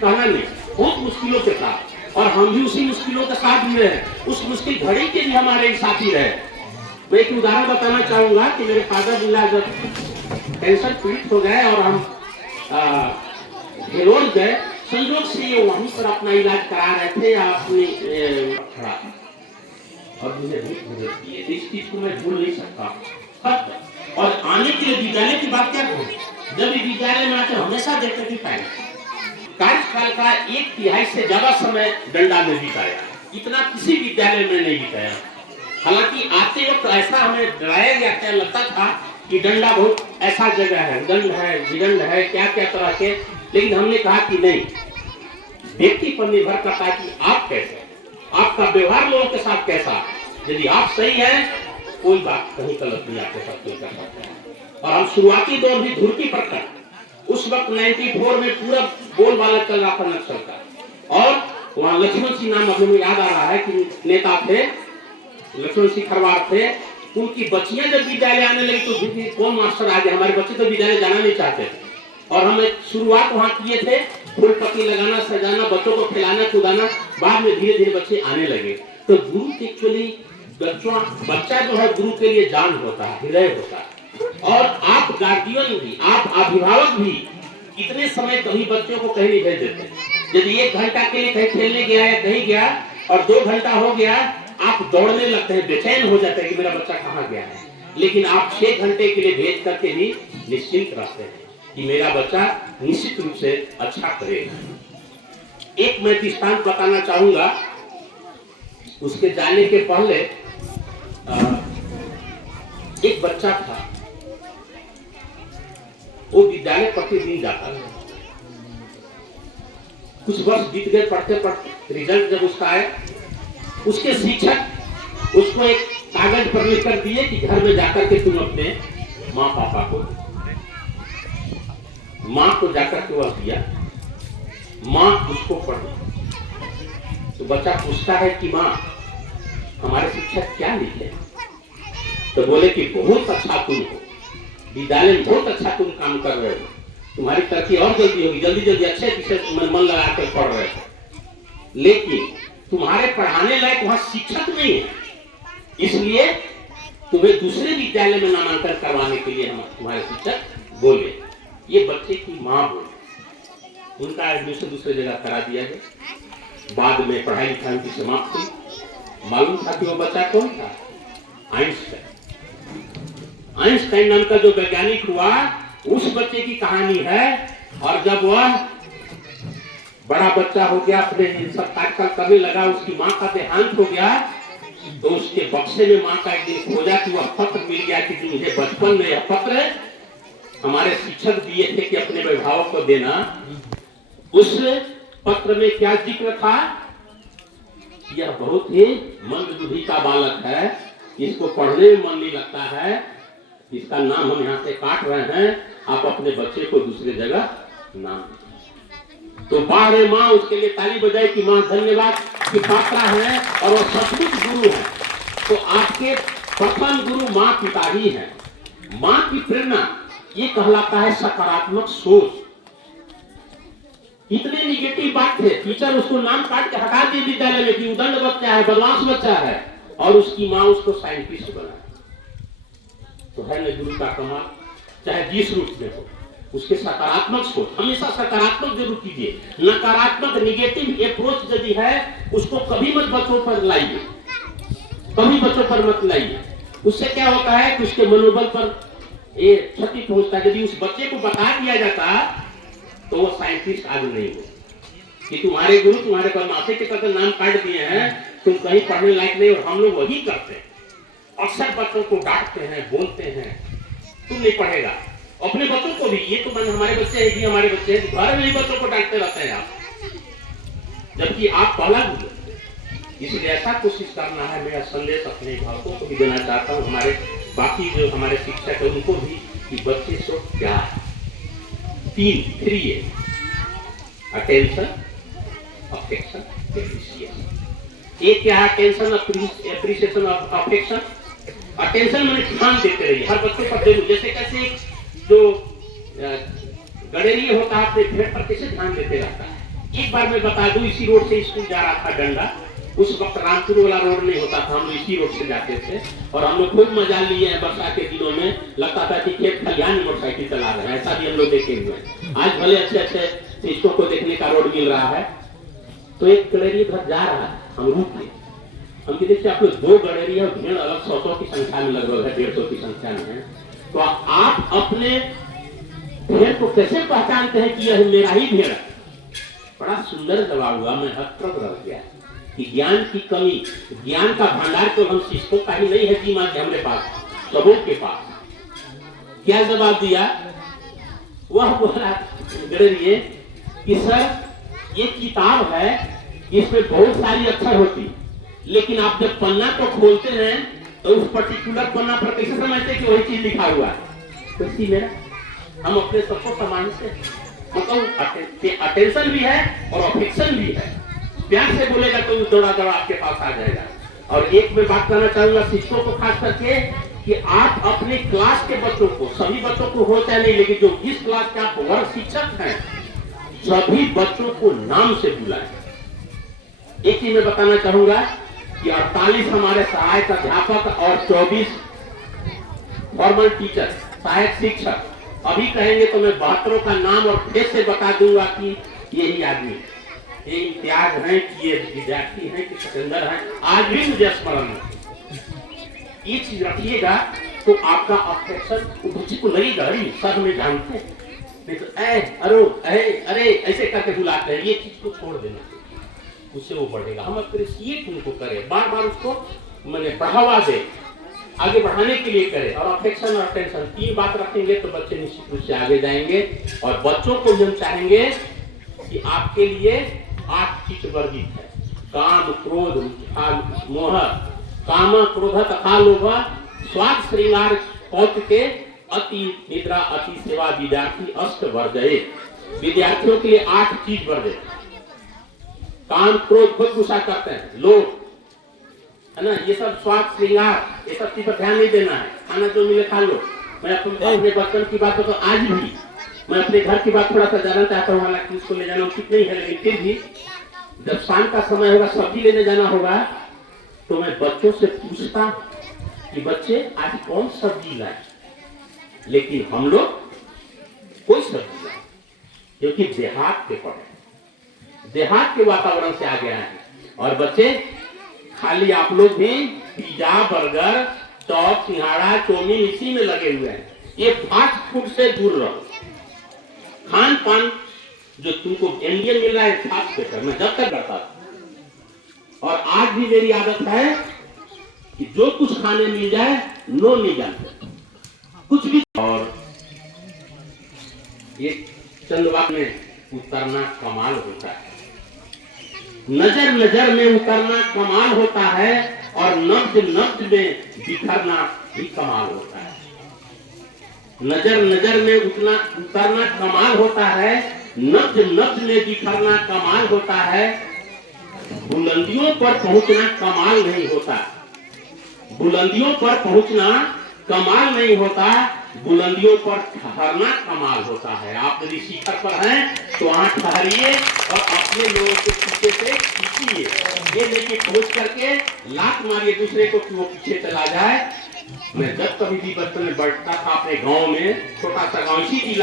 कहना नहीं, बहुत मुश्किलों के साथ, और हम भी उसी मुश्किलों के साथ में हैं। उस मुश्किल घड़ी के भी हमारे साथी रहे। मैं एक उदाहरण बताना चाहूंगा कि मेरे फादर जिला जब कैंसर पीड़ित हो गए और हम भेलोर गए, संयोग से वहीं पर अपना इलाज करा रहे थे या अपनी और मुझे इस चीज को मैं भूल नहीं सकता। और आने के लिए विद्यालय की बात क्या करूं, जब भी विद्यालय में आते हमेशा देखते थे कार्यकाल का 1/3 से ज्यादा समय डंडा में बिताया, इतना किसी विद्यालय में नहीं बिताया। हालांकि आते वक्त ऐसा हमें डराया गया क्या लगता था कि डंडा बहुत ऐसा जगह है, दंड है, विदंड है, क्या क्या तरह के, लेकिन हमने कहा कि नहीं, व्यक्ति पर निर्भर करता है कि आप कैसे, आपका व्यवहार लोगों के साथ कैसा। यदि आप सही है, कोई बात कहीं गलत नहीं आपके साथ कोई कर सकता है। और हम शुरुआती दौर भी धुरकी पर कर, उस वक्त 94 में पूरा बोलबाला चल रहा था नक्सल का, और वहाँ लक्ष्मण सिंह नाम अभी मुझे याद आ रहा है कि नेता थे, लक्ष्मण सिंह खरवार थे। उनकी बच्चियां जब विद्यालय आने लगी तो कौन मास्टर आ गया, हमारे बच्चे तो विद्यालय जाना नहीं चाहते थे, और हम शुरुआत वहाँ किए थे, फूल पत्ती लगाना, सजाना, बच्चों को खिलाना कुदाना, बाद में धीरे धीरे बच्चे आने लगे। तो गुरु एक्चुअली बच्चा जो है गुरु के लिए जान होता है, हृदय होता है। और आप गार्जियन भी, आप अभिभावक भी इतने समय कहीं बच्चों को कहीं नहीं भेज देते। यदि 1 घंटा के लिए कहीं खेलने गया या कहीं गया और 2 घंटा हो गया, आप दौड़ने लगते हैं, बेचैन हो जाते हैं कि मेरा बच्चा कहाँ गया है। लेकिन आप 6 घंटे के लिए भेज करके भी निश्चिंत रहते हैं कि मेरा बच्चा निश्चित रूप से अच्छा करेगा। एक मैं दृष्टांत बताना चाहूंगा। उसके जाने के पहले एक बच्चा था, वो विद्यालय प्रतिदिन जाता था। कुछ वर्ष बीत गए, पढ़ते पढ़ते रिजल्ट जब उसका आया, उसके शिक्षक उसको एक कागज पर लिख कर दिए कि घर में जाकर के तुम अपने माँ पापा को, माँ को जाकर के वह दिया, माँ उसको पढ़ी। तो बच्चा पूछता है कि माँ हमारे शिक्षक क्या लिखे? तो बोले कि बहुत अच्छा तुम हो, विद्यालय में बहुत अच्छा तुम काम कर रहे हो, तुम्हारी तरक्की और जल्दी होगी, जल्दी जल्दी अच्छे विषय मन लगा कर पढ़ रहे हो, लेकिन तुम्हारे पढ़ाने लायक वहां शिक्षक नहीं है, इसलिए तुम्हें दूसरे विद्यालय में नामांकन करवाने के लिए हम तुम्हारे शिक्षक बोले। ये बच्चे की माँ बोले, उनका एडमिशन दूसरे जगह करा दिया गया। बाद में पढ़ाई लिखाई की समाप्त हुई। मालूम था कि वो बच्चा कौन था? आइंस्टाइन। आइंस्टाइन नाम का जो वैज्ञानिक हुआ, उस बच्चे की कहानी है। और जब वह बड़ा बच्चा हो गया, अपने सब कार्यकाल करने लगा, उसकी माँ का देहांत हो गया, तो उसके बक्से में माँ का एक दिन खोजा कि वह पत्र मिल गया कि मुझे बचपन में यह पत्र हमारे शिक्षक दिए थे कि अपने अभिभावक को देना। उस पत्र में क्या जिक्र था? यह बहुत ही मंद बुद्धि का बालक है, इसको पढ़ने में मन नहीं लगता है, इसका नाम हम यहाँ से काट रहे हैं, आप अपने बच्चे को दूसरी जगह नाम। तो बाहर माँ उसके लिए ताली बजाई कि माँ धन्यवाद की पात्रा है और वो सचमुच गुरु है। तो आपके प्रथम गुरु माँ पिता ही है। माँ की प्रेरणा ये कहलाता है सकारात्मक सोच। इतने निगेटिव बात थे, टीचर उसको नाम काट के हटा दिए विद्यालय में कि उदंड बच्चा है, बदमाश बच्चा है, और उसकी माँ उसको साइंटिस्ट बना। तो है न गुरु का कमाल, चाहे जिस रूप में हो, उसके सकारात्मक सोच, हमेशा सकारात्मक जरूर कीजिए। नकारात्मक निगेटिव अप्रोच यदि है, उसको कभी मत बच्चों पर लाइए, कभी बच्चों पर मत लाइए। उससे क्या होता है कि उसके मनोबल पर ये क्षति पहुंचता है। यदि उस बच्चे को बता दिया जाता तो वो साइंटिस्ट आगे नहीं हो कि तुम्हारे गुरु तुम्हारे बदमाशी के तरह नाम काट दिए हैं, तुम कहीं पढ़ने लायक नहीं, और हम लोग वही करते हैं। अक्सर बच्चों को डांटते हैं, बोलते हैं, तुम नहीं पढ़ेगा। अपने बच्चों को भी, ये तो हमारे बच्चे हैं, हमारे बच्चे हैं, घर में ही बच्चों को डांटते रहते हैं आप, जबकि आप पहला गुरु। इसलिए ऐसा कोशिश करना है। मेरा संदेश अपने अभिभावकों को भी देना चाहता हूँ, हमारे बाकी जो हमारे शिक्षक है उनको भी, कि बच्चे से प्यार 3 अटेंशन, अफेक्शन, एप्रिसिएशन। एक क्या है? Attention, appreciation, affection. अटेंशन मैंने ध्यान देते रहिए, हर बच्चे पर जरूर। जैसे कैसे जो गडेरिया होता है अपने पेड़ पर कैसे ध्यान देते रहता है, एक बार मैं बता दूं, इसी रोड से स्कूल जा रहा था डंडा। उस वक्त रामपुर वाला रोड नहीं होता था, हम लोग इसी रोड से जाते थे और हम लोग खूब मजा लिए हैं। बरसात के दिनों में लगता था कि खेत खलिहान में मोटरसाइकिल चला रहे हैं, ऐसा भी हम लोग देखे हुए हैं। आज भले अच्छे अच्छे चीजों को देखने का रोड मिल रहा है। तो एक गडरिया घर जा रहा है, हम रुके, हम देखिए आप लोग 2 गडरिया और भीड़ अलग 100 की संख्या में लगभग है, 150 की संख्या में है। तो आप अपने भेड़ को कैसे पहचानते हैं कि यह मेरा ही भेड़ है? बड़ा सुंदर जवाब हुआ, मैं हतप्रभ रह गया कि ज्ञान की कमी, ज्ञान का भंडार तो हम शिक्षकों का ही नहीं है जी माध्य हमारे पास, सबों के पास। क्या जवाब दिया? वह बोला गडरिये कि सर ये किताब है, इसमें बहुत सारी अक्षर होती, लेकिन आप जब पन्ना को खोलते हैं तो उस पर्टिकुलर पन्ना पर कैसे समझते कि वही चीज लिखा हुआ है? तो इसी में हम अपने सबको समान से मतलब अटेंशन भी है और अफेक्शन भी है। प्यार से बोलेगा तो दौड़ा दौड़ा आपके पास आ जाएगा। और एक मैं बात करना चाहूंगा शिक्षकों को खास करके कि आप अपने क्लास के बच्चों को, सभी बच्चों को हो चाहे नहीं, लेकिन जो जिस क्लास के आप वर्ग शिक्षक हैं सभी बच्चों को नाम से बुलाएं। एक ही मैं बताना चाहूंगा कि 48 हमारे सहायक अध्यापक और 24 फॉर्मल टीचर, सहायक शिक्षक। अभी कहेंगे तो मैं 72 का नाम और फेस से बता दूंगा कि यही आदमी, ये इम्तियाज है कि ये विद्यार्थी है कि सिकंदर है, आज भी मुझे स्मरण है। ये चीज रखिएगा तो आपका अफेक्शन बच्चे को लगेगा, अरे सर में जानते हैं, नहीं तो अरे ऐसे करके बुलाते हैं। ये चीज को छोड़ देना, उससे वो बढ़ेगा। हम अप्रिशिएट उनको करें, बार बार उसको मैंने बढ़ावा दे, आगे बढ़ाने के लिए करें। और अफेक्शन और अटेंशन 3 बात रखेंगे तो बच्चे निश्चित रूप से आगे जाएंगे। और बच्चों को हम चाहेंगे कि आपके लिए 8 चीज वर्जित है: काम, क्रोध, मोह, काम, क्रोध तथा लोभ, स्वार्थ, श्रृंगार, पौत्र के अति निद्रा, अति सेवा, विद्यार्थी अष्ट वर्जये। विद्यार्थियों के लिए 8 चीज वर्जित। काम, क्रोध, खुद गुस्सा करते हैं, लोभ है ना, ये सब स्वार्थ, श्रृंगार, ये सब चीज पर ध्यान नहीं देना है। खाना जो मिले खा लो। मैं अपने बचपन की बात तो आज भी मैं अपने घर की बात थोड़ा सा जानना चाहता हूँ, हालांकि उसको ले जाना उचित नहीं है, लेकिन फिर भी जब शाम का समय होगा, सब्जी लेने जाना होगा, तो मैं बच्चों से पूछता कि बच्चे आज कौन सब्जी लाए, लेकिन हम लोग कोई सब्जी लाए, क्योंकि देहात के पढ़े, देहात के वातावरण से आ गया है। और बच्चे खाली आप लोग भी पिज्जा, बर्गर, चौक, सिंघाड़ा, चौमीन इसी में लगे हुए हैं। ये फास्ट फूड से दूर रहो। खान पान जो तुमको इंडियन मिल रहा है फास्ट फूड, मैं जब तक करता था और आज भी मेरी आदत है कि जो कुछ खाने मिल जाए नो नहीं जानते कुछ भी। और ये चंदवा में उतरना कमाल होता है, नजर नजर में उतरना कमाल होता है, और नब्ज नब्ज में बिखरना भी कमाल होता है। नजर नजर में उतरना कमाल होता है, नब्ज नब्ज में बिखरना कमाल होता है। बुलंदियों पर पहुंचना कमाल नहीं होता, बुलंदियों पर पहुंचना कमाल नहीं होता, बुलंदियों पर ठहरना कमाल होता है। आप यदि शिखर पर हैं तो वहां ठहरिए और अपने लोगों के पीछे से खींचिए, ये लेके पहुंच करके लात मारिए दूसरे को कि वो पीछे चला जाए। मैं जब कभी भी बचपन में बैठता था अपने गांव में, छोटा सा गांव इसी